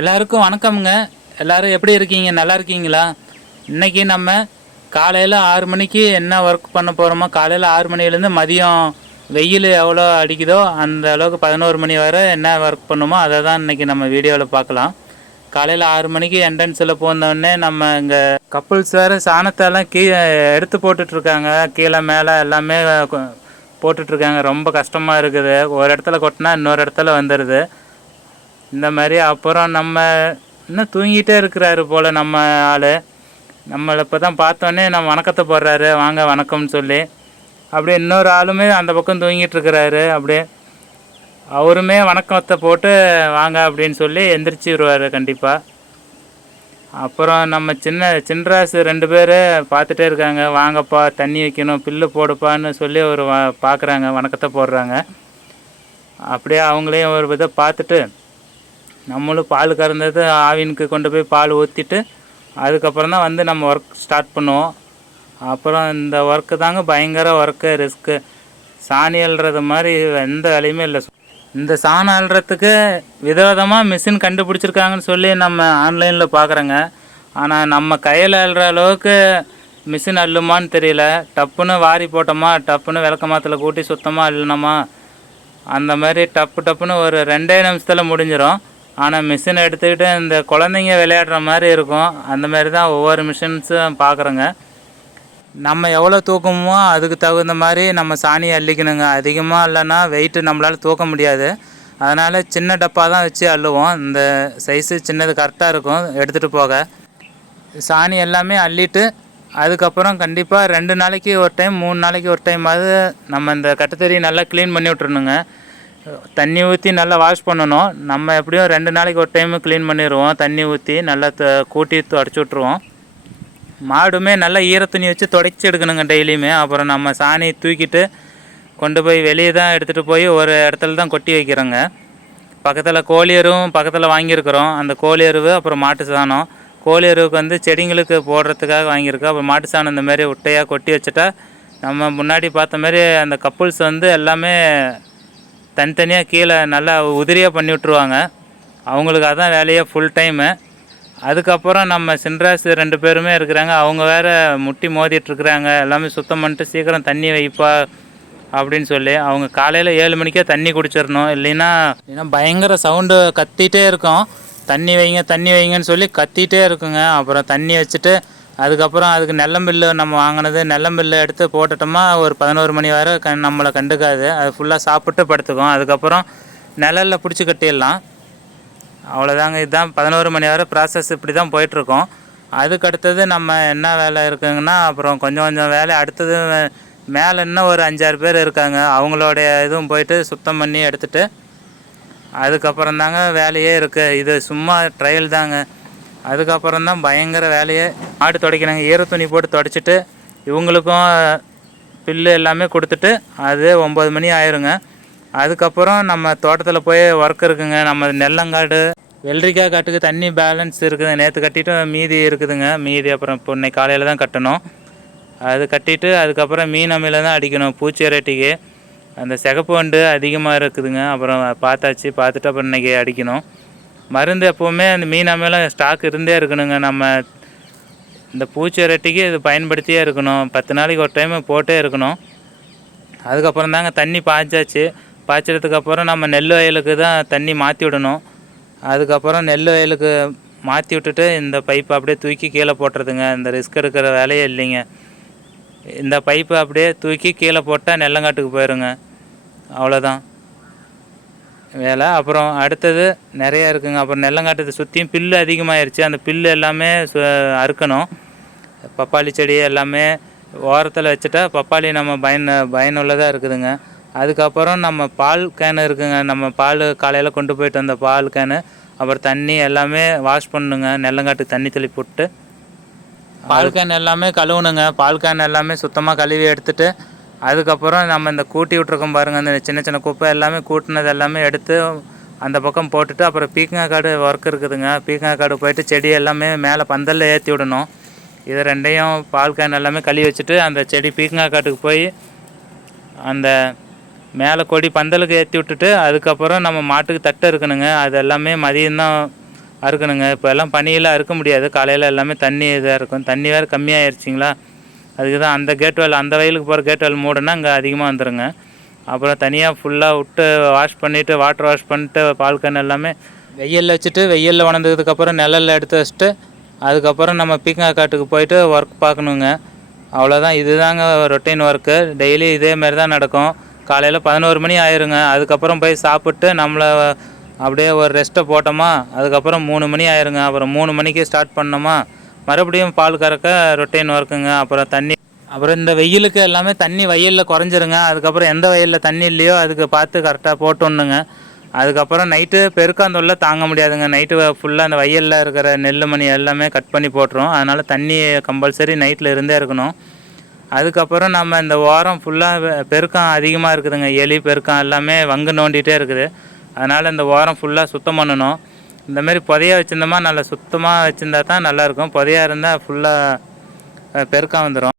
எல்லாருக்கும் வணக்கம்ங்க. எல்லாரும் எப்படி இருக்கீங்க? நல்லா இருக்கீங்களா? இன்னைக்கு நம்ம காலையில் 6 மணிக்கு என்ன ஒர்க் பண்ண போகிறோமோ, காலையில் 6 மணிலேருந்து மதியம் வெயில் எவ்வளோ அடிக்குதோ அந்த அளவுக்கு 11 மணி வரை என்ன ஒர்க் பண்ணுமோ அதை தான் இன்றைக்கி நம்ம வீடியோவில் பார்க்கலாம். காலையில் 6 மணிக்கு என்ட்ரன்ஸில் போனோடனே நம்ம இங்கே கப்புள்ஸ் வேறு சாணத்தெல்லாம் எடுத்து போட்டுட்ருக்காங்க. கீழே மேலே எல்லாமே போட்டுட்ருக்காங்க. ரொம்ப கஷ்டமாக இருக்குது. ஒரு இடத்துல கொட்டினா இன்னொரு இடத்துல வந்துடுது இந்த மாதிரி. அப்புறம் நம்ம இன்னும் தூங்கிட்டே இருக்கிறாரு போல் நம்ம ஆள். நம்மளை இப்போ தான் பார்த்தோன்னே நம்ம வணக்கத்தை போடுறாரு, வாங்க வணக்கம்னு சொல்லி. அப்படியே இன்னொரு ஆளுமே அந்த பக்கம் தூங்கிட்டு இருக்கிறாரு. அப்படியே அவருமே வணக்கத்தை போட்டு வாங்க அப்படின்னு சொல்லி எந்திரிச்சிடுவார் கண்டிப்பாக. அப்புறம் நம்ம சின்ராசு 2 பேர் பார்த்துட்டே இருக்காங்க. வாங்கப்பா தண்ணி வைக்கணும், பில்லு போடுப்பான்னு சொல்லி ஒரு பார்க்குறாங்க, வணக்கத்தை போடுறாங்க. அப்படியே அவங்களையும் ஒரு விதை பார்த்துட்டு நம்மளும் பால் கறந்தது ஆவினுக்கு கொண்டு போய் பால் ஊற்றிட்டு அதுக்கப்புறம் தான் வந்து நம்ம ஒர்க் ஸ்டார்ட் பண்ணுவோம். அப்புறம் இந்த ஒர்க்கு தாங்க பயங்கர ஒர்க்கு, ரிஸ்க்கு. சாணி அள்ளுறது மாதிரி எந்த வேலையுமே இல்லை. இந்த சாணம் அள்ளுறதுக்கு விதவிதமாக மிஷின் கண்டுபிடிச்சிருக்காங்கன்னு சொல்லி நம்ம ஆன்லைனில் பார்க்குறோங்க. ஆனால் நம்ம கையில் அள்ளுற அளவுக்கு மிஷின் அள்ளுமான்னு தெரியல. டப்புன்னு வாரி போட்டோமா, டப்புன்னு விளக்கமாத்தில் கூட்டி சுத்தமாக அள்ளினோமா, அந்த மாதிரி டப்புன்னு ஒரு 2 நிமிஷத்தில் முடிஞ்சிடும். ஆனால் மிஷினை எடுத்துக்கிட்டு இந்த குழந்தைங்க விளையாடுற மாதிரி இருக்கும். அந்த மாதிரி தான் ஒவ்வொரு மிஷின்ஸும் பார்க்குறோங்க. நம்ம எவ்வளோ தூக்கமோ அதுக்கு தகுந்த மாதிரி நம்ம சாணியை அள்ளிக்கணுங்க. அதிகமாக இல்லைன்னா வெயிட்டு நம்மளால் தூக்க முடியாது. அதனால் சின்ன டப்பா தான் வச்சு அள்ளுவோம். இந்த சைஸு சின்னது கரெக்டாக இருக்கும் எடுத்துகிட்டு போக. சாணி எல்லாமே அள்ளிட்டு அதுக்கப்புறம் கண்டிப்பாக 2 நாளைக்கு ஒரு டைம் 3 நாளைக்கு ஒரு டைமாவது நம்ம இந்த கட்டுத்தறி நல்லா க்ளீன் பண்ணி விட்றணுங்க. தண்ணி ஊற்றி நல்லா வாஷ் பண்ணணும். நம்ம எப்படியும் 2 நாளைக்கு ஒரு டைமு க்ளீன் பண்ணிடுவோம். தண்ணி ஊற்றி நல்லா கூட்டி துடைச்சி விட்ருவோம். மாடுமே நல்லா ஈரத்துணி வச்சு துடைச்சி எடுக்கணுங்க டெய்லியுமே. அப்புறம் நம்ம சாணி தூக்கிட்டு கொண்டு போய் வெளியே தான் எடுத்துகிட்டு போய் ஒரு இடத்துல தான் கொட்டி வைக்கிறோங்க. பக்கத்தில் கோழி எருவும் பக்கத்தில் வாங்கியிருக்கிறோம். அந்த கோழி எருவு அப்புறம் மாட்டு சாணம். கோழி எருவுக்கு வந்து செடிங்களுக்கு போடுறதுக்காக வாங்கியிருக்கோம். அப்புறம் மாட்டு சாணம் இந்த மாதிரி உட்டையாக கொட்டி வச்சுட்டா நம்ம முன்னாடி பார்த்த மாதிரி அந்த கப்புள்ஸ் வந்து எல்லாமே தனித்தனியாக கீழே நல்லா உதிரியாக பண்ணி விட்ருவாங்க. அவங்களுக்கு அதான் வேலையே ஃபுல் டைமு. அதுக்கப்புறம் நம்ம சின்ராசு 2 பேருமே இருக்கிறாங்க. அவங்க வேறு முட்டி மோதிட்டுருக்குறாங்க. எல்லாமே சுத்தம் பண்ணிட்டு சீக்கிரம் தண்ணி வைப்பா அப்படின்னு சொல்லி அவங்க காலையில் 7 மணிக்கே தண்ணி குடிச்சிடணும். இல்லைன்னா பயங்கர சவுண்டு கத்திகிட்டே இருக்கும். தண்ணி வைங்கன்னு சொல்லி கத்திகிட்டே இருக்குங்க. அப்புறம் தண்ணி வச்சுட்டு அதுக்கப்புறம் அதுக்கு நெல்லம்பில்லு நம்ம வாங்கினது நெல்லம்பில்லு எடுத்து போட்டுட்டோமா ஒரு 11 மணி வரை நம்மளை கண்டுக்காது. அது ஃபுல்லாக சாப்பிட்டு படுத்துக்கும். அதுக்கப்புறம் நிழலில் பிடிச்சி கட்டிடலாம். அவ்வளோதாங்க. இதுதான் 11 மணி வரை ப்ராசஸ். இப்படி தான் போயிட்டுருக்கோம். அதுக்கு அடுத்தது நம்ம என்ன வேலை இருக்குங்கன்னா அப்புறம் கொஞ்சம் வேலை அடுத்தது மேலே இன்னும் ஒரு 5-6 பேர் இருக்காங்க. அவங்களோடைய இதுவும் போயிட்டு சுத்தம் பண்ணி எடுத்துகிட்டு அதுக்கப்புறம் தாங்க வேலையே இருக்குது. இது சும்மா ட்ரையல் தாங்க. அதுக்கப்புறம் தான் பயங்கர வேலையே. மாடு துடைக்கிறாங்க. ஈரத்துணி போட்டு துடைச்சிட்டு இவங்களுக்கும் பில்லு எல்லாமே கொடுத்துட்டு அது 9 மணி ஆயிருங்க. அதுக்கப்புறம் நம்ம தோட்டத்தில் போய் ஒர்க் இருக்குங்க. நம்ம நெல்லங்காடு வெள்ளரிக்காய் காட்டுக்கு தண்ணி பேலன்ஸ் இருக்குது. நேற்று கட்டிட்டு மீதி இருக்குதுங்க. மீதி அப்புறம் இப்போ இன்னைக்கு காலையில் தான் கட்டணும். அது கட்டிட்டு அதுக்கப்புறம் மீன் அம்மியில் தான் அடிக்கணும். பூச்சி வெரைட்டிக்கு அந்த சிகப்பு வண்டு அதிகமாக இருக்குதுங்க. அப்புறம் பார்த்துட்டு அப்புறம் இன்றைக்கி அடிக்கணும். மருந்து எப்போவுமே அந்த மீன் அம்மையெல்லாம் ஸ்டாக் இருந்தே இருக்கணுங்க. நம்ம இந்த பூச்சி வெரைட்டிக்கு இது பயன்படுத்தியே இருக்கணும். 10 நாளைக்கு ஒரு டைம் போட்டே இருக்கணும். அதுக்கப்புறம் தாங்க தண்ணி பாய்ச்சறதுக்கப்புறம் நம்ம நெல் வயலுக்கு தான் தண்ணி மாற்றி விடணும். அதுக்கப்புறம் நெல் வயலுக்கு மாற்றி விட்டுட்டு இந்த பைப்பை அப்படியே தூக்கி கீழே போட்டுறதுங்க. இந்த ரிஸ்க் எடுக்கிற வேலையே இல்லைங்க. இந்த பைப்பை அப்படியே தூக்கி கீழே போட்டால் நெல்லங்காட்டுக்கு போயிடுங்க. அவ்வளோதான் வேலை. அப்புறம் அடுத்தது நிறையா இருக்குங்க. அப்புறம் நெல்லங்காட்டத்தை சுற்றியும் புல்லு அதிகமாகிருச்சு. அந்த புல்லு எல்லாமே அறுக்கணும். பப்பாளி செடி எல்லாமே ஓரத்தில் வச்சுட்டா பப்பாளி நம்ம பயனுள்ளதாக இருக்குதுங்க. அதுக்கப்புறம் நம்ம பால் கேனு இருக்குங்க. நம்ம பால் காலையில் கொண்டு போயிட்டு வந்த பால் கேனு அப்புறம் தண்ணி எல்லாமே வாஷ் பண்ணுங்க. நெல்லங்காட்டுக்கு தண்ணி தெளிப்பு விட்டு பால் கேன் எல்லாமே கழுவணுங்க. பால் கேன் எல்லாமே சுத்தமாக கழுவி எடுத்துகிட்டு அதுக்கப்புறம் நம்ம இந்த கூட்டி விட்ருக்கோம் பாருங்கள். அந்த சின்ன குப்பை எல்லாமே கூட்டினது எல்லாமே எடுத்து அந்த பக்கம் போட்டுட்டு அப்புறம் பீக்கங்காய் காடு ஒர்க் இருக்குதுங்க. பீக்கங்காய் காடு போயிட்டு செடி எல்லாமே மேலே பந்தலில் ஏற்றி விடணும். இது 2ஐயும் பால் கேன் எல்லாமே கழுவி வச்சுட்டு அந்த செடி பீக்கங்காய் காட்டுக்கு போய் அந்த மேலே கொடி பந்தலுக்கு ஏற்றி விட்டுட்டு அதுக்கப்புறம் நம்ம மாட்டுக்கு தட்டு இருக்கணுங்க. அது எல்லாமே மதியம்தான் அறுக்கணுங்க. இப்போ எல்லாம் பனியில் அறுக்க முடியாது, காலையில் எல்லாமே தண்ணி இதாக இருக்கும். தண்ணி வேறு கம்மியாகிடுச்சிங்களா, அதுக்கு தான் அந்த கேட் வேல், அந்த வயலுக்கு போகிற கேட் வேல் மூடனா அங்கே அதிகமாக வந்துடுங்க. அப்புறம் தனியாக ஃபுல்லாக விட்டு வாஷ் பண்ணிவிட்டு, வாட்டர் வாஷ் பண்ணிட்டு, பால் கேன் எல்லாமே வெயிலில் வச்சுட்டு, வெயிலில் உணர்ந்ததுக்கப்புறம் நிழலில் எடுத்து வச்சுட்டு, அதுக்கப்புறம் நம்ம பீக்கங்காய் காட்டுக்கு போயிட்டு ஒர்க் பார்க்கணுங்க. அவ்வளோதான், இதுதாங்க ரொட்டீன் ஒர்க்கு. டெய்லி இதேமாரி தான் நடக்கும். காலையில் 11 மணி ஆயிருங்க. அதுக்கப்புறம் போய் சாப்பிட்டு நம்மளை அப்படியே ஒரு ரெஸ்ட்டை போட்டோமா, அதுக்கப்புறம் 3 மணி ஆயிருங்க. அப்புறம் 3 மணிக்கு ஸ்டார்ட் பண்ணோமா, மறுபடியும் பால் கறக்க ரொட்டீன் ஒர்க்குங்க. அப்புறம் இந்த வெயிலுக்கு எல்லாமே தண்ணி வயலில் குறைஞ்சிருங்க. அதுக்கப்புறம் எந்த வயலில் தண்ணி இல்லையோ அதுக்கு பார்த்து கரெக்டாக போட்டுடணுங்க. அதுக்கப்புறம் நைட்டு பெருக்காந்தொல்லை தாங்க முடியாதுங்க. நைட்டு ஃபுல்லாக அந்த வயலில் இருக்கிற நெல் மணி எல்லாமே கட் பண்ணி போட்டுரும். அதனால் தண்ணி கம்பல்சரி நைட்டில் இருந்தே இருக்கணும். அதுக்கப்புறம் நம்ம இந்த வாரம் ஃபுல்லாக பெருக்கம் அதிகமாக இருக்குதுங்க. எலி பெருக்கம் எல்லாமே வங்கு நோண்டிகிட்டே இருக்குது. அதனால் இந்த வாரம் ஃபுல்லாக சுத்தம் பண்ணணும். இந்தமாரி புதையாக வச்சுருந்தோமா நல்லா சுத்தமாக வச்சுருந்தா தான் நல்லாயிருக்கும். புதையாக இருந்தால் ஃபுல்லாக பெருக்கம் வந்துடும்.